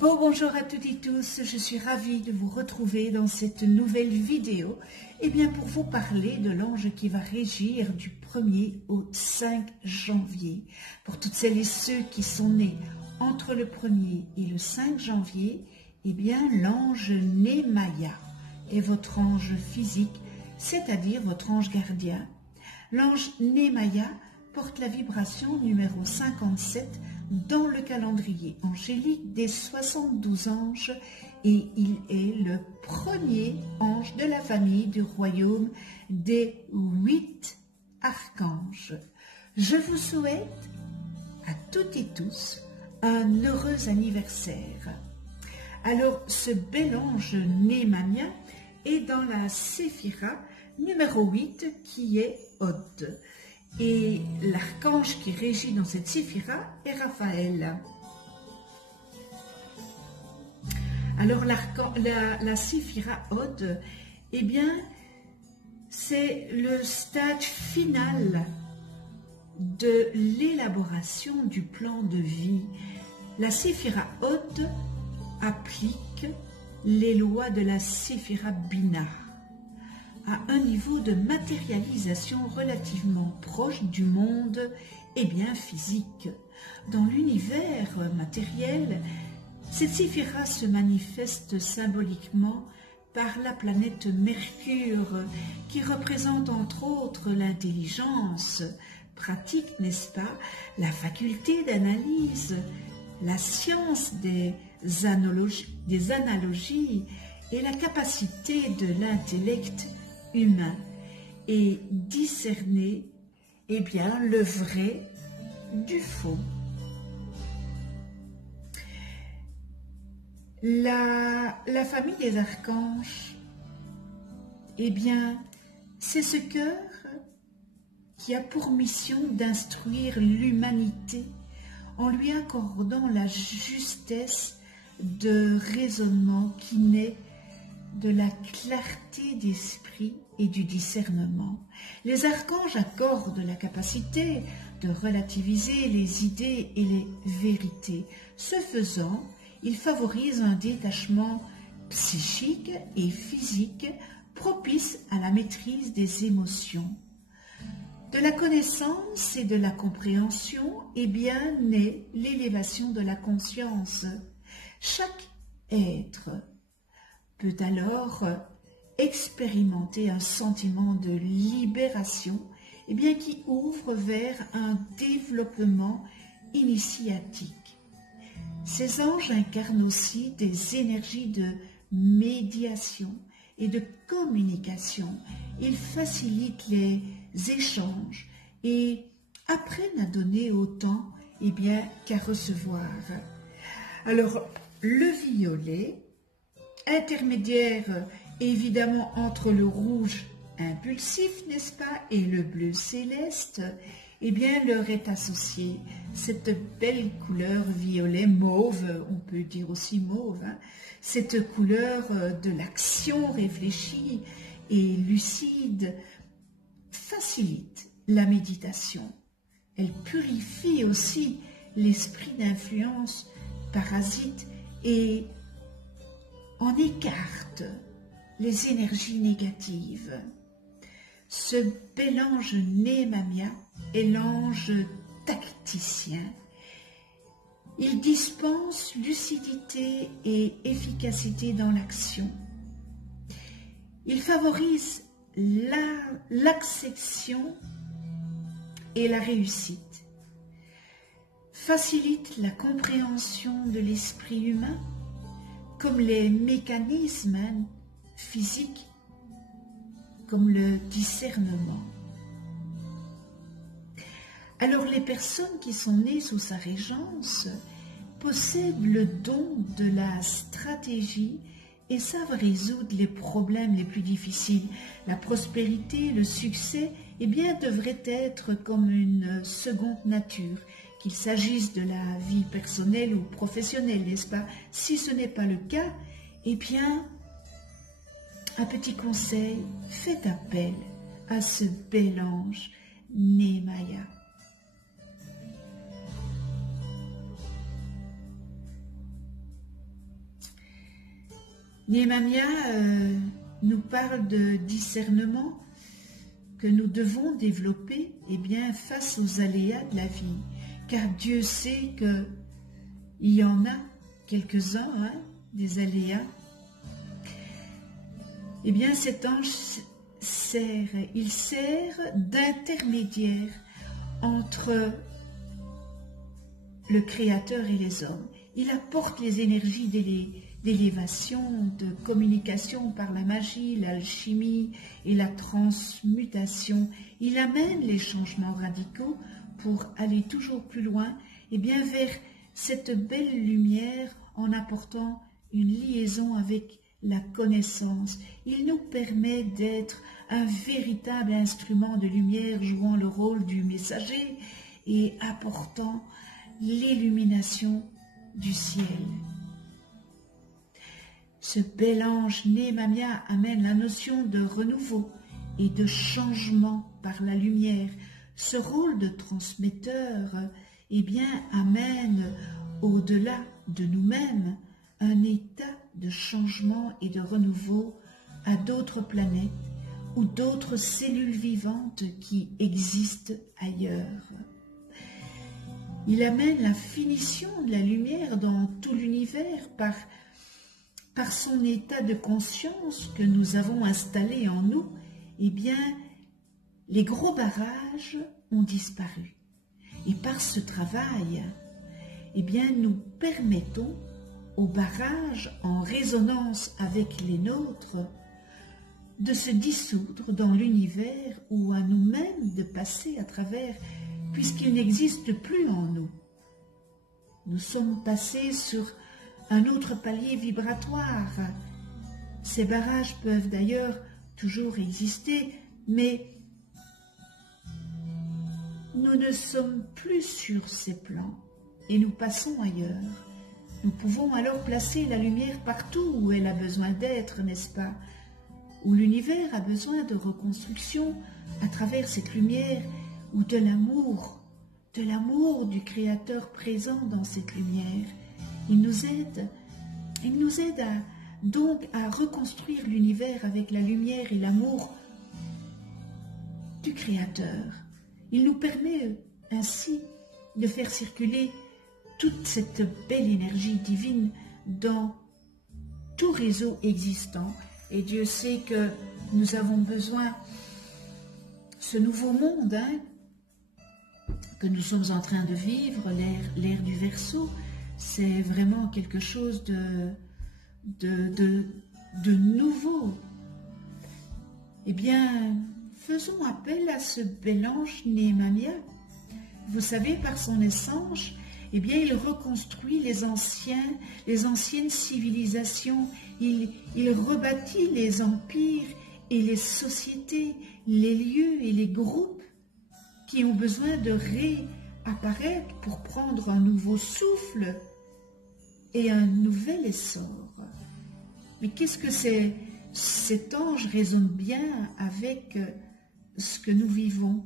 Bonjour à toutes et tous, je suis ravie de vous retrouver dans cette nouvelle vidéo pour vous parler de l'ange qui va régir du 1er au 5 janvier. Pour toutes celles et ceux qui sont nés entre le 1er et le 5 janvier, l'ange Némaya est votre ange physique, c'est-à-dire votre ange gardien. L'ange Némaya porte la vibration numéro 57 dans le calendrier angélique des 72 anges et il est le premier ange de la famille du royaume des 8 archanges. Je vous souhaite à toutes et tous un heureux anniversaire. Alors, ce bel ange Némaya est dans la séphira numéro 8 qui est Hod. Et l'archange qui régit dans cette séphira est Raphaël. Alors la séphira Hod, c'est le stade final de l'élaboration du plan de vie. La séphira Hod applique les lois de la séphira Bina à un niveau de matérialisation relativement proche du monde physique. Dans l'univers matériel, cette séphira se manifeste symboliquement par la planète Mercure, qui représente entre autres l'intelligence pratique, n'est-ce pas, la faculté d'analyse, la science des analogies et la capacité de l'intellect humain et discerner le vrai du faux. La famille des archanges, c'est ce cœur qui a pour mission d'instruire l'humanité en lui accordant la justesse de raisonnement qui naît de la clarté d'esprit et du discernement. Les archanges accordent la capacité de relativiser les idées et les vérités. Ce faisant, ils favorisent un détachement psychique et physique propice à la maîtrise des émotions. De la connaissance et de la compréhension, naît l'élévation de la conscience. Chaque être peut alors expérimenter un sentiment de libération qui ouvre vers un développement initiatique. Ces anges incarnent aussi des énergies de médiation et de communication. Ils facilitent les échanges et apprennent à donner autant qu'à recevoir. Alors, le violet, intermédiaire évidemment entre le rouge impulsif, n'est-ce pas, et le bleu céleste, leur est associée cette belle couleur violet mauve, on peut dire aussi mauve, cette couleur de l'action réfléchie et lucide facilite la méditation. Elle purifie aussi l'esprit d'influence parasite et en écarte les énergies négatives. Ce bel ange Némaya est l'ange tacticien. Il dispense lucidité et efficacité dans l'action. Il favorise l'accession et la réussite, facilite la compréhension de l'esprit humain, comme les mécanismes physiques, comme le discernement. Alors les personnes qui sont nées sous sa régence possèdent le don de la stratégie et savent résoudre les problèmes les plus difficiles. La prospérité, le succès, devraient être comme une seconde nature, qu'il s'agisse de la vie personnelle ou professionnelle, n'est-ce pas? Si ce n'est pas le cas, un petit conseil, faites appel à ce bel ange Némaya. Nehemia nous parle de discernement que nous devons développer face aux aléas de la vie, car Dieu sait qu'il y en a quelques-uns, des aléas. Cet ange sert d'intermédiaire entre le Créateur et les hommes. Il apporte les énergies d'élévation, de communication par la magie, l'alchimie et la transmutation. Il amène les changements radicaux pour aller toujours plus loin, vers cette belle lumière en apportant une liaison avec la connaissance. Il nous permet d'être un véritable instrument de lumière jouant le rôle du messager et apportant l'illumination du ciel. Ce bel ange Nehemia amène la notion de renouveau et de changement par la lumière. Ce rôle de transmetteur amène au-delà de nous-mêmes un état de changement et de renouveau à d'autres planètes ou d'autres cellules vivantes qui existent ailleurs. Il amène la finition de la lumière dans tout l'univers par son état de conscience que nous avons installé en nous. Les gros barrages ont disparu. Et par ce travail, nous permettons aux barrages en résonance avec les nôtres de se dissoudre dans l'univers ou à nous-mêmes de passer à travers, puisqu'il n'existe plus en nous. Nous sommes passés sur un autre palier vibratoire. Ces barrages peuvent d'ailleurs toujours exister, mais nous ne sommes plus sur ces plans et nous passons ailleurs. Nous pouvons alors placer la lumière partout où elle a besoin d'être, n'est-ce pas? Où l'univers a besoin de reconstruction à travers cette lumière ou de l'amour du Créateur présent dans cette lumière. Il nous aide donc à reconstruire l'univers avec la lumière et l'amour du Créateur. Il nous permet ainsi de faire circuler toute cette belle énergie divine dans tout réseau existant. Et Dieu sait que nous avons besoin, ce nouveau monde que nous sommes en train de vivre, l'ère du Verseau, c'est vraiment quelque chose de nouveau. Faisons appel à ce bel ange Nehemia. Vous savez, par son essence, il reconstruit les anciennes civilisations. Il rebâtit les empires et les sociétés, les lieux et les groupes qui ont besoin de réapparaître pour prendre un nouveau souffle et un nouvel essor. Mais qu'est-ce que c'est? Cet ange résonne bien avec ce que nous vivons.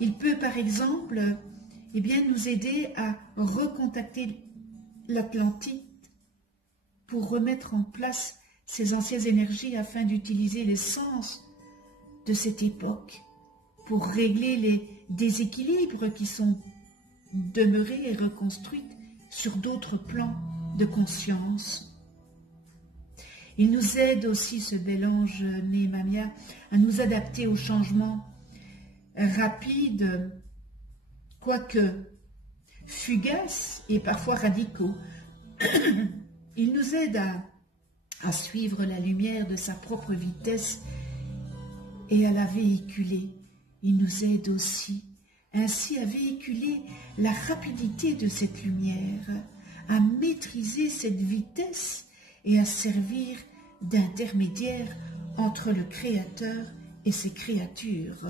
Il peut par exemple nous aider à recontacter l'Atlantide pour remettre en place ces anciennes énergies afin d'utiliser l'essence de cette époque pour régler les déséquilibres qui sont demeurés et reconstruits sur d'autres plans de conscience. Il nous aide aussi, ce bel ange Nehemia, à nous adapter aux changements rapides, quoique fugaces et parfois radicaux. Il nous aide à suivre la lumière de sa propre vitesse et à la véhiculer. Il nous aide aussi ainsi à véhiculer la rapidité de cette lumière, à maîtriser cette vitesse et à servir d'intermédiaire entre le Créateur et ses créatures.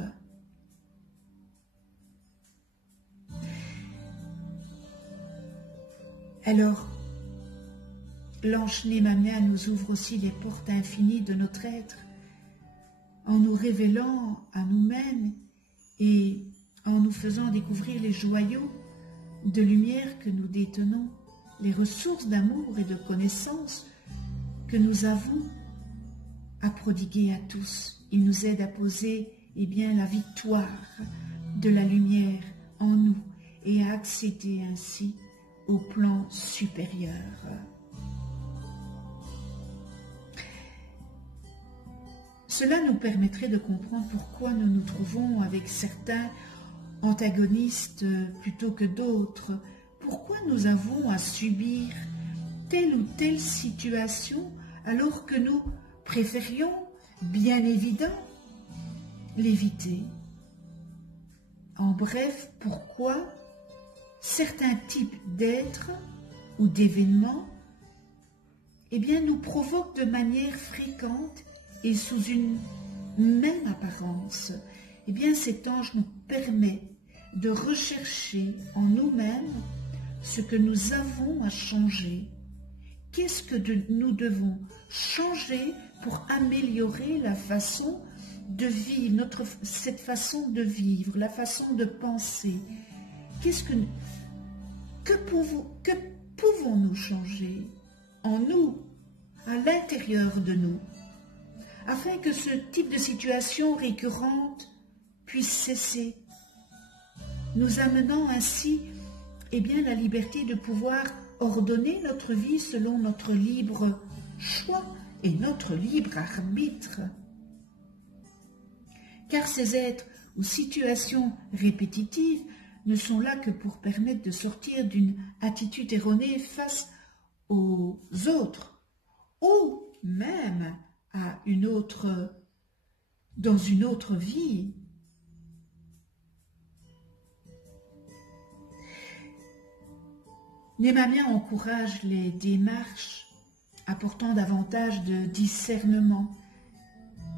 Alors, l'ange Nehemia nous ouvre aussi les portes infinies de notre être en nous révélant à nous-mêmes et en nous faisant découvrir les joyaux de lumière que nous détenons, les ressources d'amour et de connaissance que nous avons à prodiguer à tous. Il nous aide à poser la victoire de la lumière en nous et à accéder ainsi au plan supérieur. Cela nous permettrait de comprendre pourquoi nous nous trouvons avec certains antagonistes plutôt que d'autres, pourquoi nous avons à subir telle ou telle situation alors que nous préférions, bien évidemment, l'éviter. En bref, pourquoi certains types d'êtres ou d'événements nous provoquent de manière fréquente et sous une même apparence. Cet ange nous permet de rechercher en nous-mêmes ce que nous avons à changer. Qu'est-ce que nous devons changer pour améliorer la façon de vivre, cette façon de vivre, la façon de penser? Que pouvons-nous changer en nous, à l'intérieur de nous, afin que ce type de situation récurrente puisse cesser, nous amenant ainsi la liberté de pouvoir ordonner notre vie selon notre libre choix et notre libre arbitre. Car ces êtres ou situations répétitives ne sont là que pour permettre de sortir d'une attitude erronée face aux autres, ou même dans une autre vie. Némamia encourage les démarches apportant davantage de discernement.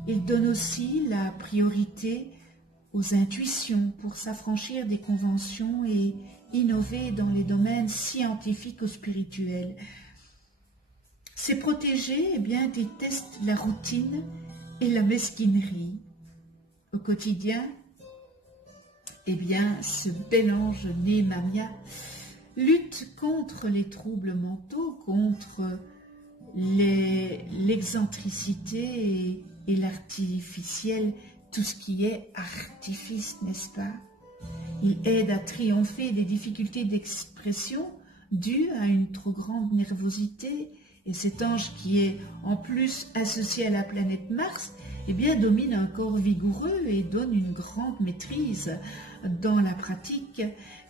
Il donne aussi la priorité aux intuitions pour s'affranchir des conventions et innover dans les domaines scientifiques ou spirituels. Ces protégés détestent la routine et la mesquinerie. Au quotidien, ce bel ange Némamia lutte contre les troubles mentaux, contre l'excentricité et l'artificiel, tout ce qui est artifice, n'est-ce pas? Il aide à triompher des difficultés d'expression dues à une trop grande nervosité. Et cet ange qui est en plus associé à la planète Mars, domine un corps vigoureux et donne une grande maîtrise dans la pratique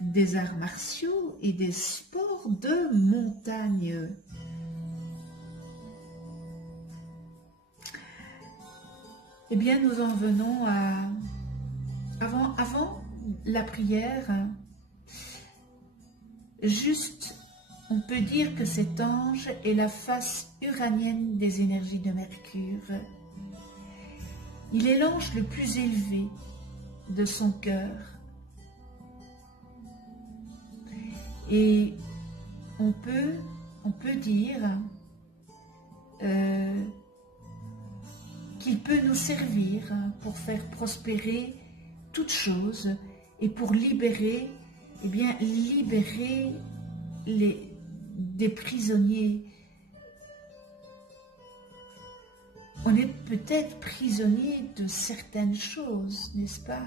des arts martiaux et des sports de montagne. Nous en venons à... Avant la prière, juste, on peut dire que cet ange est la face uranienne des énergies de Mercure. Il est l'ange le plus élevé de son cœur. Et on peut dire qu'il peut nous servir pour faire prospérer toutes choses et pour libérer des prisonniers. On est peut-être prisonnier de certaines choses, n'est-ce pas?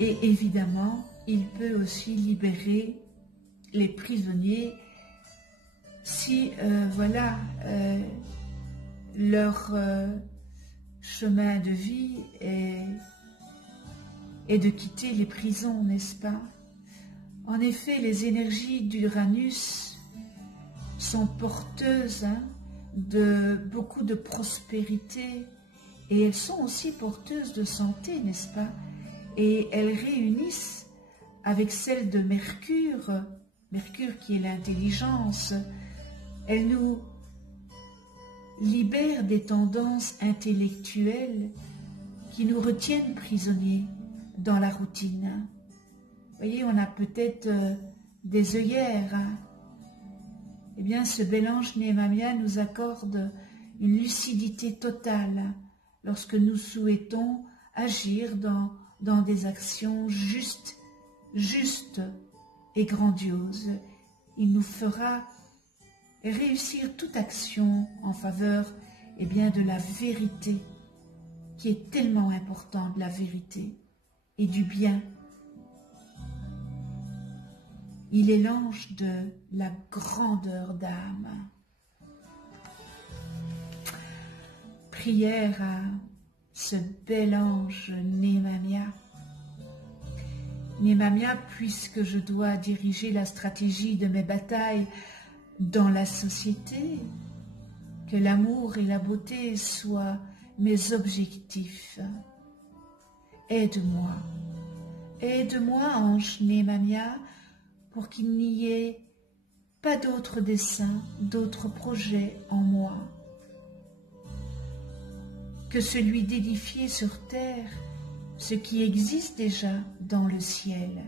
Et évidemment, il peut aussi libérer les prisonniers si, leur chemin de vie est de quitter les prisons, n'est-ce pas? En effet, les énergies d'Uranus sont porteuses de beaucoup de prospérité et elles sont aussi porteuses de santé, n'est-ce pas? Et elles réunissent avec celles de Mercure, Mercure qui est l'intelligence, elles nous libèrent des tendances intellectuelles qui nous retiennent prisonniers dans la routine. Vous voyez, on a peut-être des œillères. Ce bel ange Némamia nous accorde une lucidité totale lorsque nous souhaitons agir dans des actions justes et grandioses. Il nous fera et réussir toute action en faveur de la vérité, qui est tellement importante, la vérité, et du bien. Il est l'ange de la grandeur d'âme. Prière à ce bel ange Némamia. Némamia, puisque je dois diriger la stratégie de mes batailles dans la société, que l'amour et la beauté soient mes objectifs. Aide-moi, aide-moi, ange Némamia, pour qu'il n'y ait pas d'autres desseins, d'autres projets en moi que celui d'édifier sur terre ce qui existe déjà dans le ciel.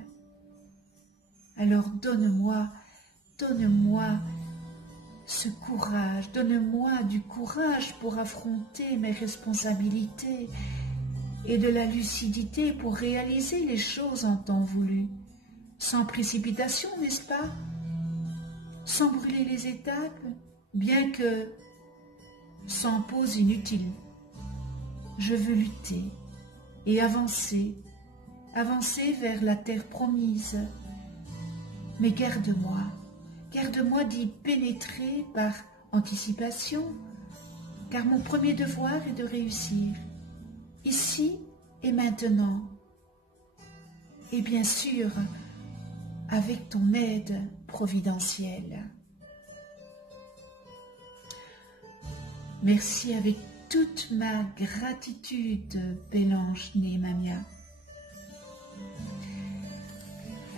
Alors donne-moi ce courage, donne-moi du courage pour affronter mes responsabilités et de la lucidité pour réaliser les choses en temps voulu, sans précipitation, n'est-ce pas? Sans brûler les étapes, bien que sans pause inutile. Je veux lutter et avancer vers la terre promise. Mais garde-moi d'y pénétrer par anticipation, car mon premier devoir est de réussir, ici et maintenant. Et bien sûr, avec ton aide providentielle. Merci avec toute ma gratitude, bel ange Némamia.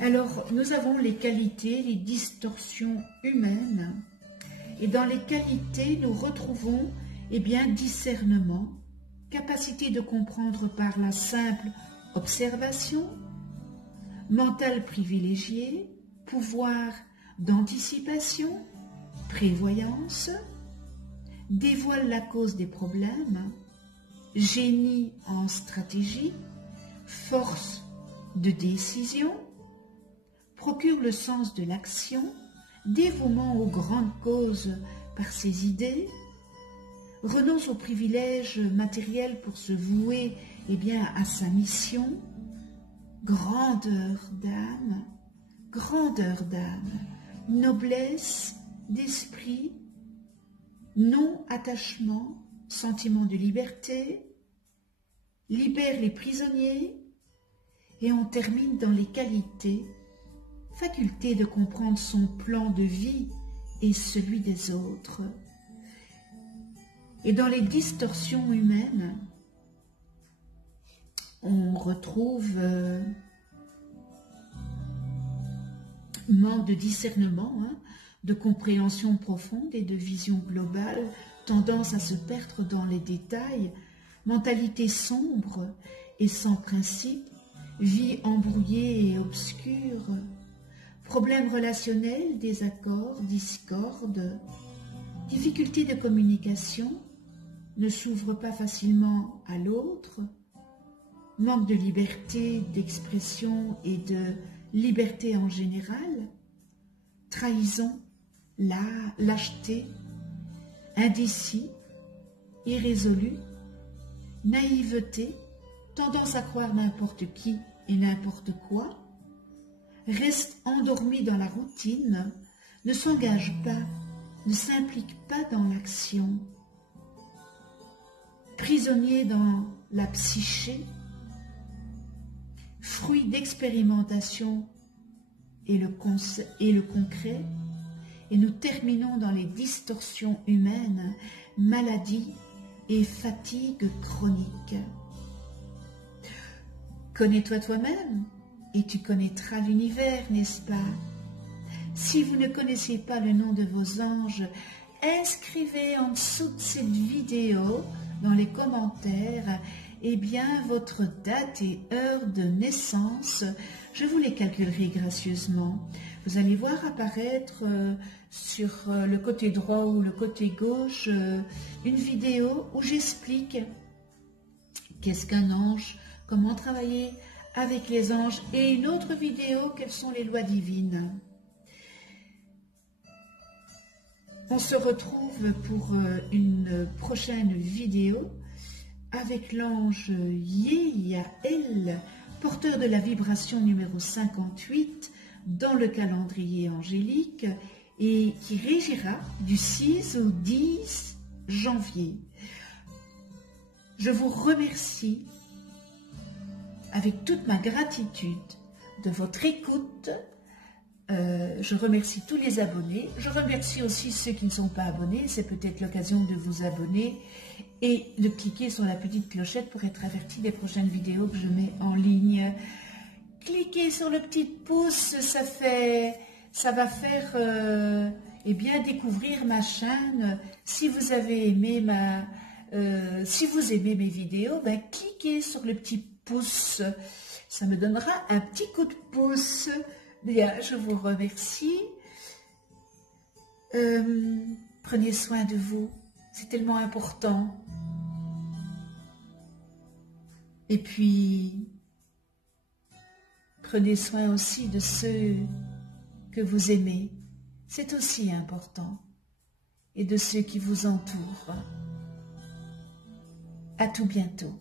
Alors, nous avons les qualités, les distorsions humaines. Et dans les qualités, nous retrouvons, discernement, capacité de comprendre par la simple observation, mental privilégié, pouvoir d'anticipation, prévoyance, dévoile la cause des problèmes, génie en stratégie, force de décision, procure le sens de l'action, dévouement aux grandes causes par ses idées, renonce aux privilèges matériels pour se vouer à sa mission, grandeur d'âme, noblesse d'esprit, non-attachement, sentiment de liberté, libère les prisonniers, et on termine dans les qualités, faculté de comprendre son plan de vie et celui des autres. Et dans les distorsions humaines, on retrouve manque de discernement, de compréhension profonde et de vision globale, tendance à se perdre dans les détails, mentalité sombre et sans principe, vie embrouillée et obscure, problèmes relationnels, désaccords, discordes, difficultés de communication, ne s'ouvre pas facilement à l'autre, manque de liberté d'expression et de liberté en général, trahison, lâcheté, indécis, irrésolu, naïveté, tendance à croire n'importe qui et n'importe quoi, reste endormi dans la routine, ne s'engage pas, ne s'implique pas dans l'action, prisonnier dans la psyché, fruit d'expérimentation et le concret, et nous terminons dans les distorsions humaines, maladies et fatigue chronique. Connais-toi toi-même et tu connaîtras l'univers, n'est-ce pas? Si vous ne connaissez pas le nom de vos anges, inscrivez en dessous de cette vidéo, dans les commentaires, votre date et heure de naissance. Je vous les calculerai gracieusement. Vous allez voir apparaître sur le côté droit ou le côté gauche une vidéo où j'explique qu'est-ce qu'un ange, comment travailler avec les anges, et une autre vidéo, quelles sont les lois divines. On se retrouve pour une prochaine vidéo avec l'ange Yehiaël, porteur de la vibration numéro 58 dans le calendrier angélique et qui régira du 6 au 10 janvier. Je vous remercie avec toute ma gratitude de votre écoute. Je remercie tous les abonnés. Je remercie aussi ceux qui ne sont pas abonnés. C'est peut-être l'occasion de vous abonner et de cliquer sur la petite clochette pour être averti des prochaines vidéos que je mets en ligne. Cliquez sur le petit pouce, ça va faire eh bien, découvrir ma chaîne. Si vous avez aimé si vous aimez mes vidéos, ben, cliquez sur le petit pouce. Ça me donnera un petit coup de pouce. Bien, je vous remercie. Prenez soin de vous. C'est tellement important. Et puis, prenez soin aussi de ceux que vous aimez. C'est aussi important. Et de ceux qui vous entourent. À tout bientôt.